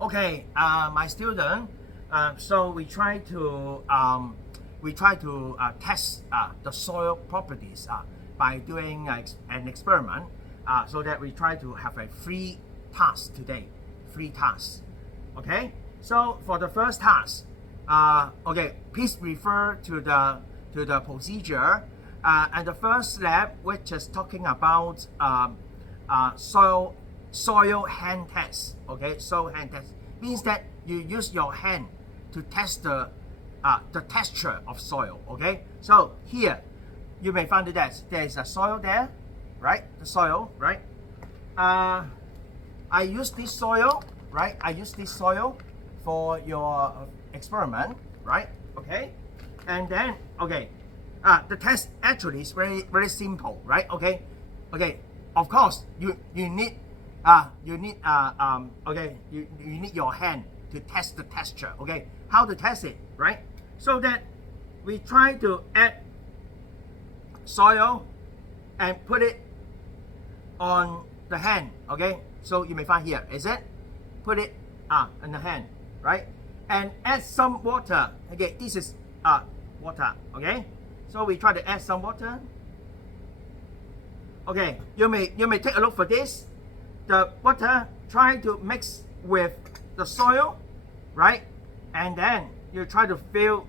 Okay, my student. So we try to test the soil properties by doing an experiment. So that we try to have a free task today. Free task. Okay. So for the first task, okay, please refer to the procedure and the first lab, which is talking about soil hand test. Okay, soil hand test means that you use your hand to test the texture of soil. Okay, so here you may find that there is a soil there, right? The soil, right? I use this soil, right? I use this soil for your experiment, right? Okay, and then okay, the test actually is very simple, right? Okay, of course you need okay, you need your hand to test the texture. Okay, how to test it, right? So that we try to add soil and put it on the hand. Okay, so you may find here, is it? Put it in the hand, right? And add some water. Okay, this is water. Okay, so we try to add some water. Okay, you may take a look for this. The water try to mix with the soil, right? And then you try to feel.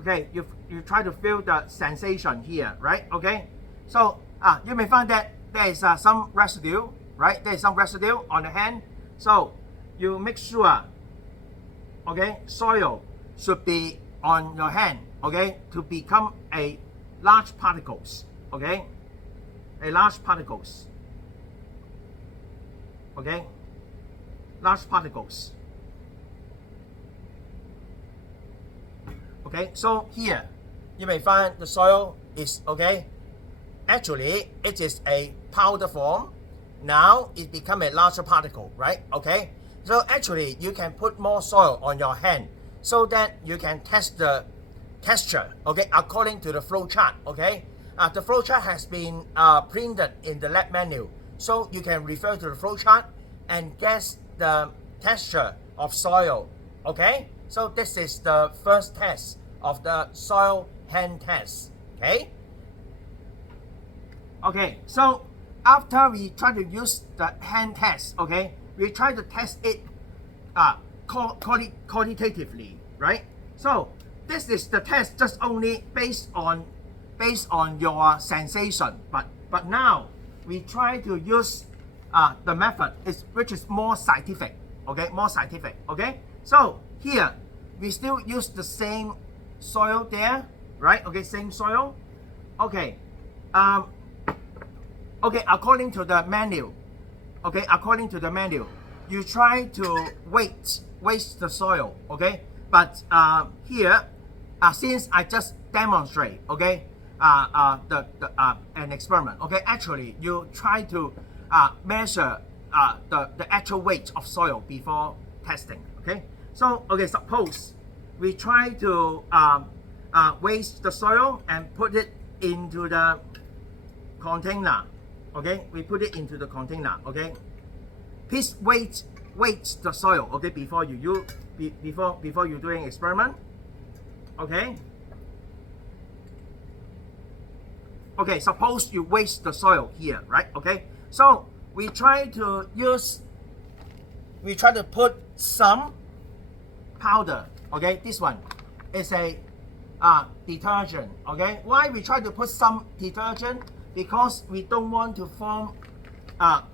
Okay, you try to feel the sensation here, right? Okay, so you may find that there is some residue, right? There is some residue on the hand. So you make sure, okay, soil should be on your hand, okay, to become a large particles, okay, a large particles, okay, large particles. Okay, so here you may find the soil is okay. Actually, it is a powder form. Now it become a larger particle, right? Okay, so actually you can put more soil on your hand so that you can test the texture, okay, according to the flow chart. Okay, the flow chart has been printed in the lab manual, so you can refer to the flow chart and guess the texture of soil. Okay, so this is the first test of the soil hand test. Okay, so after we try to use the hand test, okay, we try to test it qualitatively, right? So this is the test just only based on your sensation, but now we try to use the method which is more scientific. Okay, more scientific. Okay, so here we still use the same soil there, right? Okay, same soil. Okay, okay, according to the manual. Okay, according to the manual, you try to waste the soil. Okay, but here, since I just demonstrate, okay, an experiment. Okay, actually you try to measure the actual weight of soil before testing. Okay, so okay, suppose we try to waste the soil and put it into the container. Okay, we put it into the container. Okay, please weight the soil. Okay, before you doing experiment. Okay. Okay, suppose you waste the soil here, right? Okay, so we try to put some powder. Okay, this one is a detergent. Okay, why we try to put some detergent? Because we don't want to form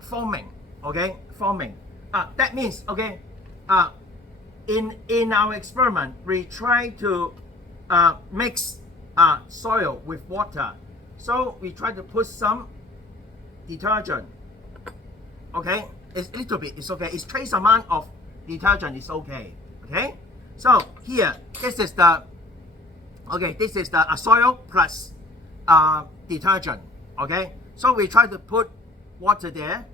foaming. Okay, foaming. That means, okay, in our experiment we try to mix soil with water. So we try to put some detergent. Okay, it's a little bit, it's okay. It's trace amount of detergent is okay. Okay, so here this is the soil plus detergent. Okay, so we try to put water there.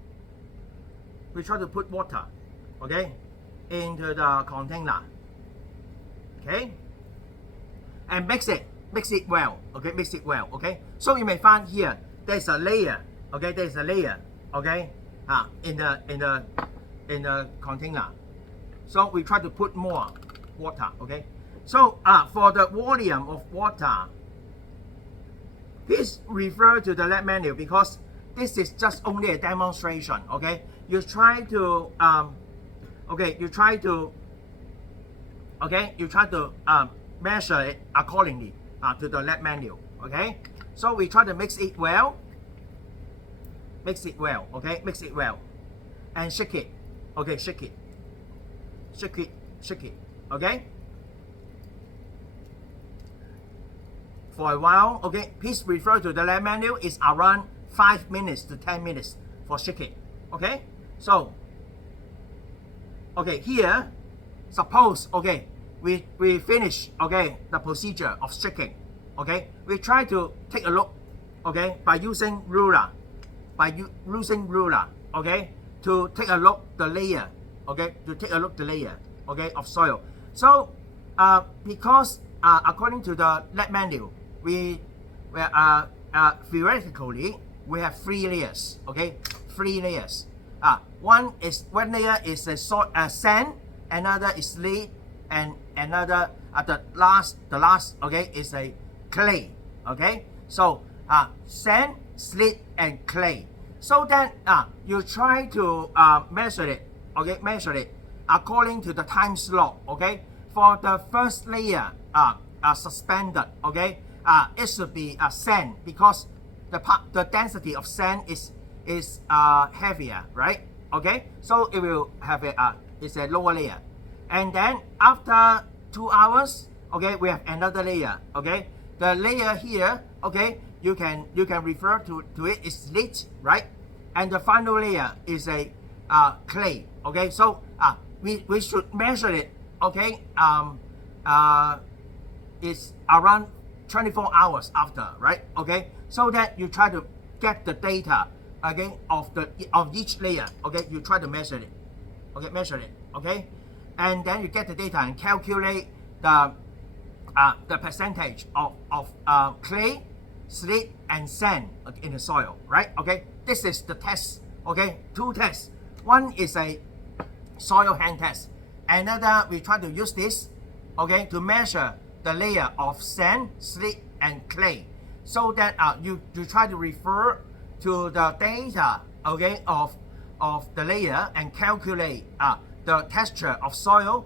We try to put water, okay, into the container. Okay, and mix it well. Okay, mix it well. Okay, so you may find here there's a layer. Okay, there's a layer. Okay, in the container. So we try to put more water, okay? So for the volume of water, please refer to the lab manual because this is just only a demonstration, okay? You try to measure it accordingly to the lab manual, okay? So we try to mix it well, okay? Mix it well, and shake it, okay? Shake it, okay? For a while, okay? Please refer to the lab manual. It's around 5 minutes to 10 minutes for shaking, okay? So, okay, here, suppose, okay, we finish, okay, the procedure of shaking, okay? We try to take a look, okay, by using ruler, okay, to take a look the layer, okay, okay, of soil. So, because according to the lab manual, theoretically we have 3 layers, okay, 3 layers. One layer is a sand, another is slate, and another the last okay is a clay, okay. So sand, slate, and clay. So then you try to measure it, okay, according to the time slot, okay. For the first layer suspended, okay, it should be sand because the density of sand is heavier, right? Okay, so it will have it's a lower layer, and then after 2 hours, okay, we have another layer, okay. The layer here, okay, you can refer to it is slate, right? And the final layer is a clay, okay. So we should measure it, okay. It's around 24 hours after, right? Okay, so that you try to get the data again of each layer, okay. You try to measure it, okay, and then you get the data and calculate the percentage of clay, slate, and sand in the soil, right? Okay, this is the test, okay. 2 tests. One is a soil hand test, another we try to use this, okay, to measure the layer of sand, slate, and clay, so that you try to refer to the data, okay, of the layer and calculate the texture of soil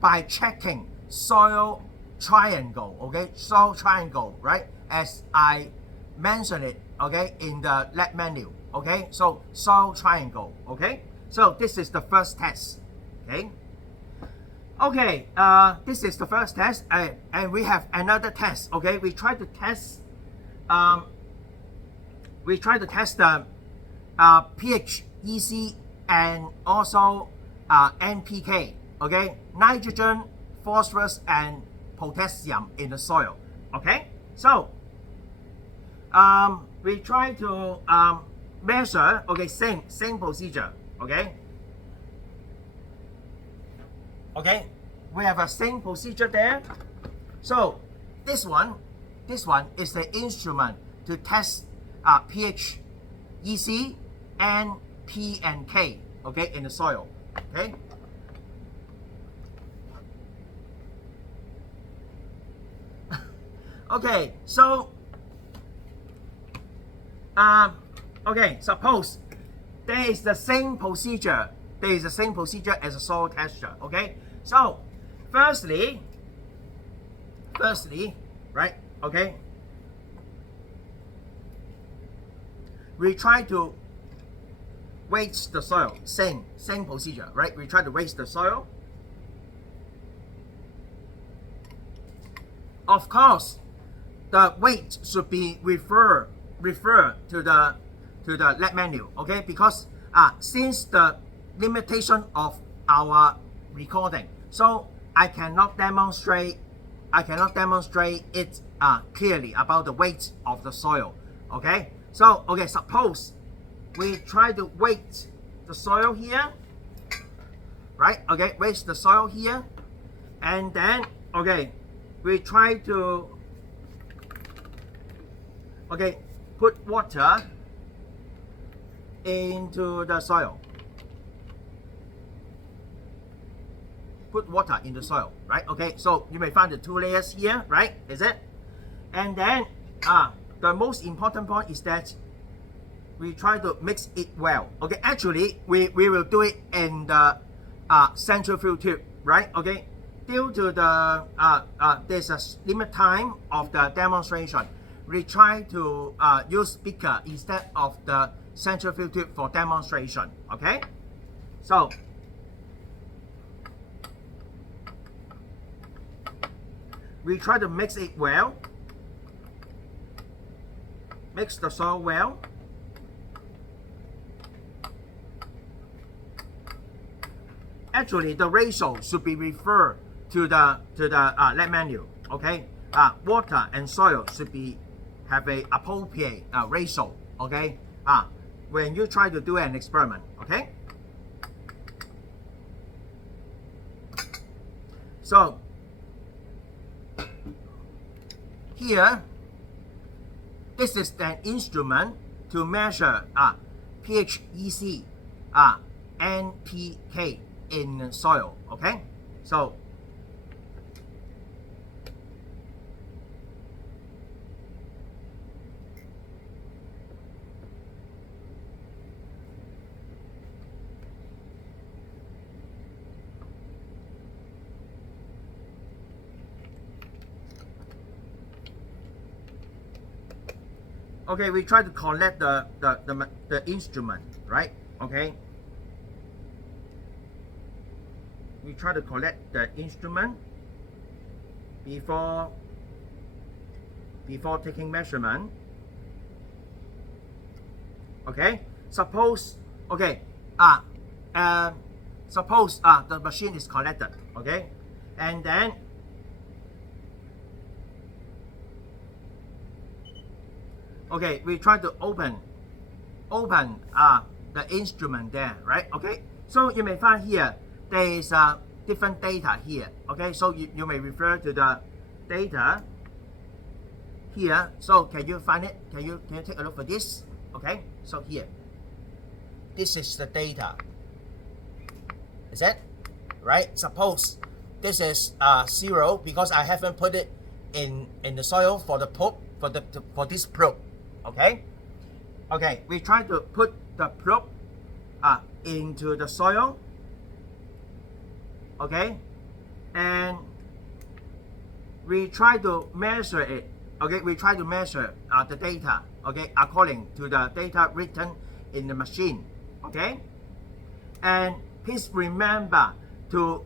by checking soil triangle, okay, soil triangle, right, as I mentioned it, okay, in the lab manual, okay. So soil triangle, okay. So this is the first test, okay. Okay, this is the first test, and we have another test, okay. We try to test the pH, EC, and also NPK, okay, nitrogen, phosphorus, and potassium in the soil, okay. So we try to measure, okay, same procedure, okay. Okay, we have a same procedure there. So this one is the instrument to test pH, EC, and P and K, okay, in the soil, okay. Okay, so okay, suppose there is the same procedure as a soil texture, okay. So firstly, right, okay, we try to weight the soil, same procedure, right? We try to weight the soil. Of course, the weight should be refer to the lab manual, okay? Because since the limitation of our recording, so I cannot demonstrate it clearly about the weight of the soil, okay. So okay, suppose we try to weight the soil here, right? Okay, weight the soil here, and then okay, we try to okay put water into the soil. put water in the soil, right? Okay, so you may find the 2 layers here, right? Is it? And then the most important point is that we try to mix it well. Okay, actually we will do it in the centrifugal tube, right? Okay, due to the there's a limit time of the demonstration, we try to use beaker instead of the centrifugal tube for demonstration. Okay, so we try to mix it well, mix the soil well. Actually, the ratio should be referred to the lab manual. Okay, water and soil should be have a appropriate ratio. Okay, when you try to do an experiment. Okay, so here, this is an instrument to measure pH, EC, NPK in soil. Okay, so okay, we try to collect the instrument, right? Okay, we try to collect the instrument before taking measurement. Okay, suppose suppose the machine is collected. Okay, and then okay, we try to open the instrument there, right? Okay, so you may find here there is different data here. Okay, so you may refer to the data here. So can you find it? Can you take a look for this? Okay, so here, this is the data. Is that right? Suppose this is 0 because I haven't put it in the soil for the probe for this probe. Okay, okay, we try to put the probe into the soil. Okay, and we try to measure it. Okay, we try to measure the data. Okay, according to the data written in the machine. Okay, and please remember to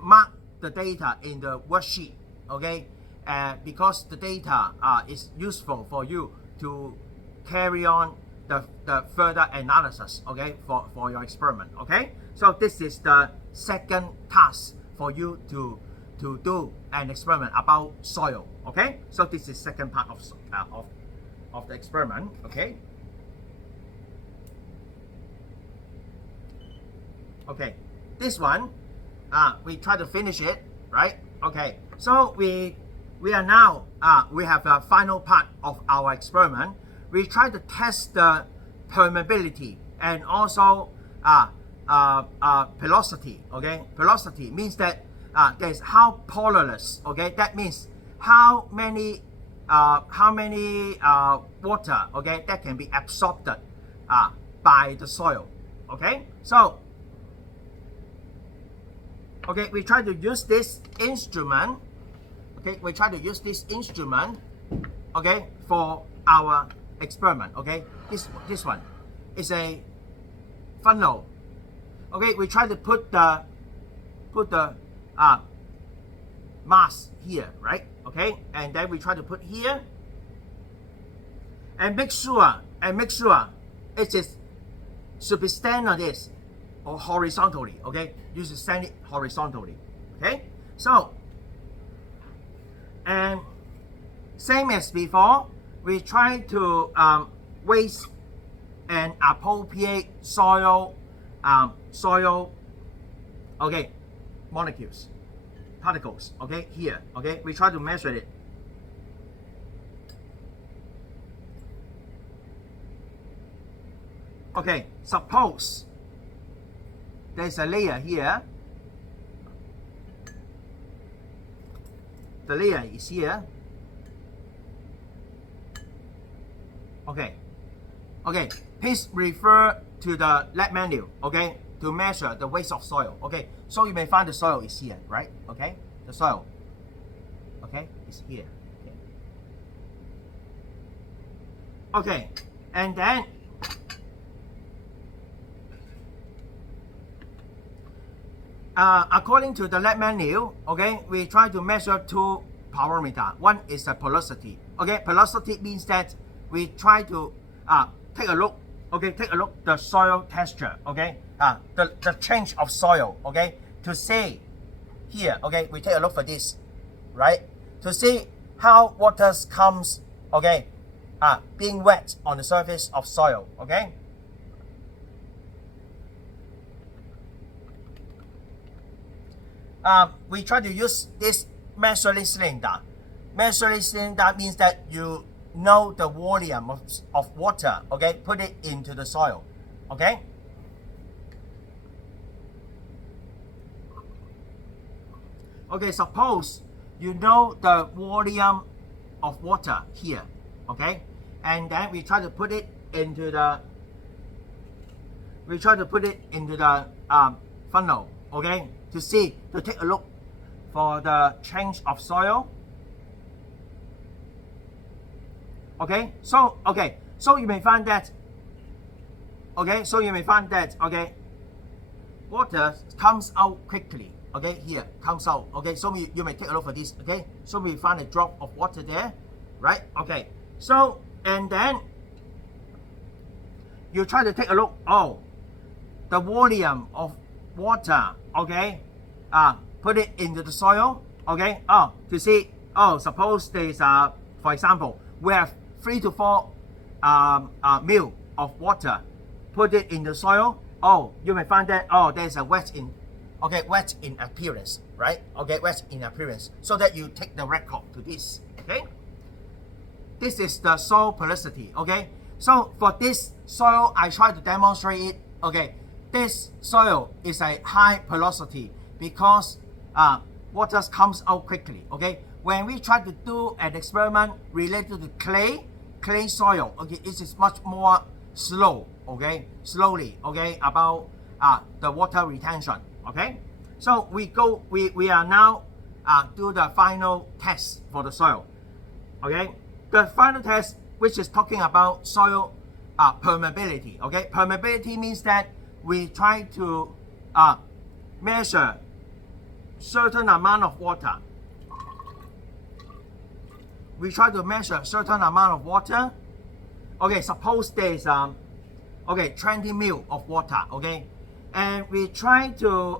mark the data in the worksheet. Okay, because the data is useful for you to carry on the further analysis. Okay, for your experiment. Okay, so this is the second task for you to do an experiment about soil. Okay, so this is second part of the experiment. Okay, okay, this one we try to finish it, right? Okay, so we are now we have a final part of our experiment. We try to test the permeability and also porosity. Okay, porosity means that there's how porous. Okay, that means how many water, okay, that can be absorbed by the soil. Okay, so okay, we try to use this instrument. Okay, we try to use this instrument, okay, for our experiment. Okay, this one is a funnel. Okay, we try to put the mass here, right? Okay, and then we try to put here, and make sure it is should be stand on this or horizontally. Okay, you should stand it horizontally. Okay, so and same as before, we try to waste an appropriate soil okay, molecules, particles. Okay, here. Okay, we try to measure it. Okay, suppose there's a layer here. the layer is here. Okay. Okay, please refer to the lab menu, okay, to measure the weight of soil. Okay, so you may find the soil is here, right? Okay, the soil, okay, is here. Okay, and then according to the lab menu, okay, we try to measure two parameters. One is the porosity. Okay, porosity means that we try to take a look. Okay, take a look the soil texture. Okay, the change of soil. Okay, to see here. Okay, we take a look for this, right? To see how water comes. Okay, being wet on the surface of soil. Okay. We try to use this measuring cylinder. Measuring cylinder means that you know the volume of water, okay, put it into the soil, okay. Okay, suppose you know the volume of water here, okay, and then we try to put it into the funnel, okay, to take a look for the change of soil. Okay, so you may find that water comes out quickly. Okay, here comes out. Okay, so you may take a look for this. Okay, so we find a drop of water there, right? Okay, so and then you try to take a look. Oh, the volume of water. Okay, put it into the soil. Okay, to see. Suppose there's for example, we have 3 to 4 ml of water, put it in the soil. You may find that there's a wet in appearance, right? Okay, wet in appearance, so that you take the record to this. Okay, this is the soil porosity. Okay, so for this soil, I try to demonstrate it. Okay, this soil is a high porosity because water comes out quickly. Okay, when we try to do an experiment related to clay soil, okay, it is much more slow, okay, slowly, okay, about the water retention. Okay, so we are now do the final test for the soil. Okay, the final test, which is talking about soil permeability. Okay, permeability means that we try to measure certain amount of water. We try to measure certain amount of water. Okay, suppose there's 20 ml of water. Okay, and we try to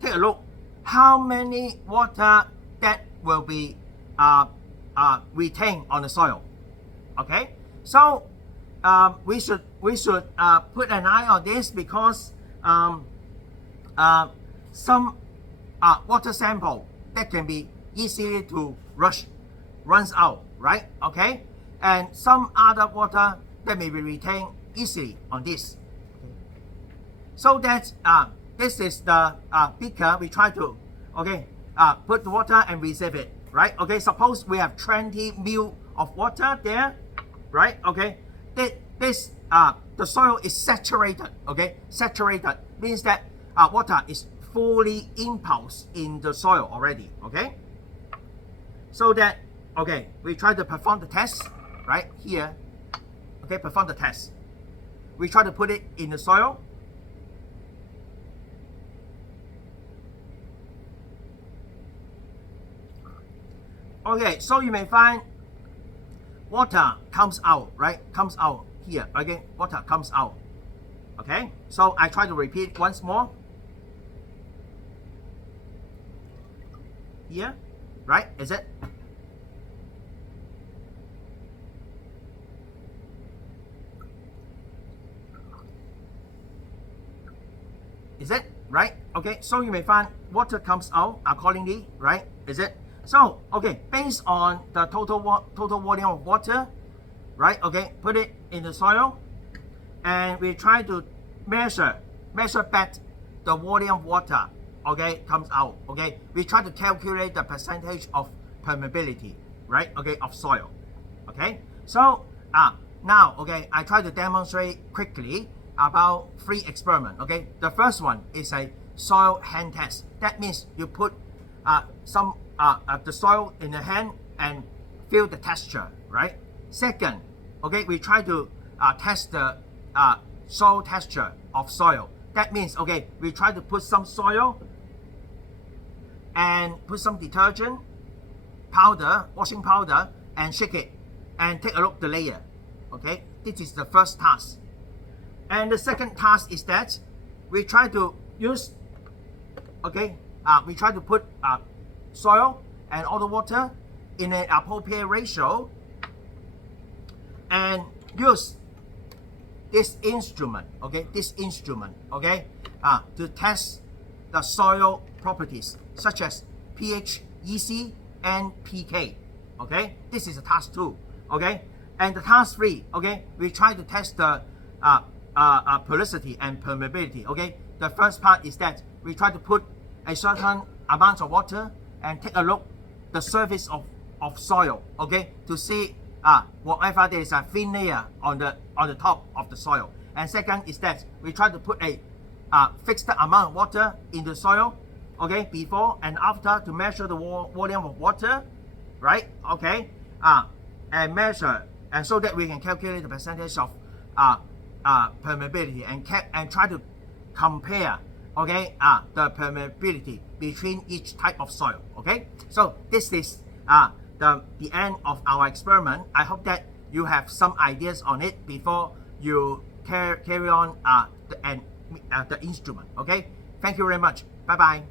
take a look how many water that will be retained on the soil. Okay, so we should put an eye on this because some water sample that can be easily to runs out, right? Okay, and some other water that may be retained easily on this. So that this is the beaker. We try to put the water and receive it, right? Okay, suppose we have 20 ml of water there, right? Okay, this the soil is saturated. Okay, saturated means that water is fully impulsed in the soil already. Okay, so that we try to perform the test right here. Okay, perform the test. We try to put it in the soil. Okay, so you may find water comes out, right? Comes out here. Okay, water comes out. Okay, so I try to repeat once more. Here, right? Is it? Is it? Right? Okay, so you may find water comes out accordingly, right? Is it? So, okay, based on the total volume of water, right? Okay, put it in the soil, and we try to measure back the volume of water. Okay, comes out. Okay, we try to calculate the percentage of permeability, right? Okay, of soil. Okay, so now, okay, I try to demonstrate quickly about 3 experiments. Okay, the first one is a soil hand test. That means you put the soil in the hand and feel the texture, right? Second, okay, we try to test the soil texture of soil. That means, okay, we try to put some soil and put some detergent powder, washing powder, and shake it and take a look at the layer. Okay, this is the first task. And the second task is that we try to use, okay, we try to put soil and all the water in an appropriate ratio and use this instrument, okay, to test the soil properties such as pH, EC, and pK. Okay, this is a task 2. Okay, and the task 3, okay, we try to test the porosity and permeability. Okay, the first part is that we try to put a certain amount of water and take a look the surface of soil, okay, to see whatever there is a thin layer on the top of the soil. And second is that we try to put a fixed amount of water in the soil, okay, before and after to measure the volume of water, right? Okay, and measure, and so that we can calculate the percentage of permeability and try to compare, okay, the permeability between each type of soil. Okay, so this is the end of our experiment. I hope that you have some ideas on it before you carry on the instrument. Okay, thank you very much. Bye bye.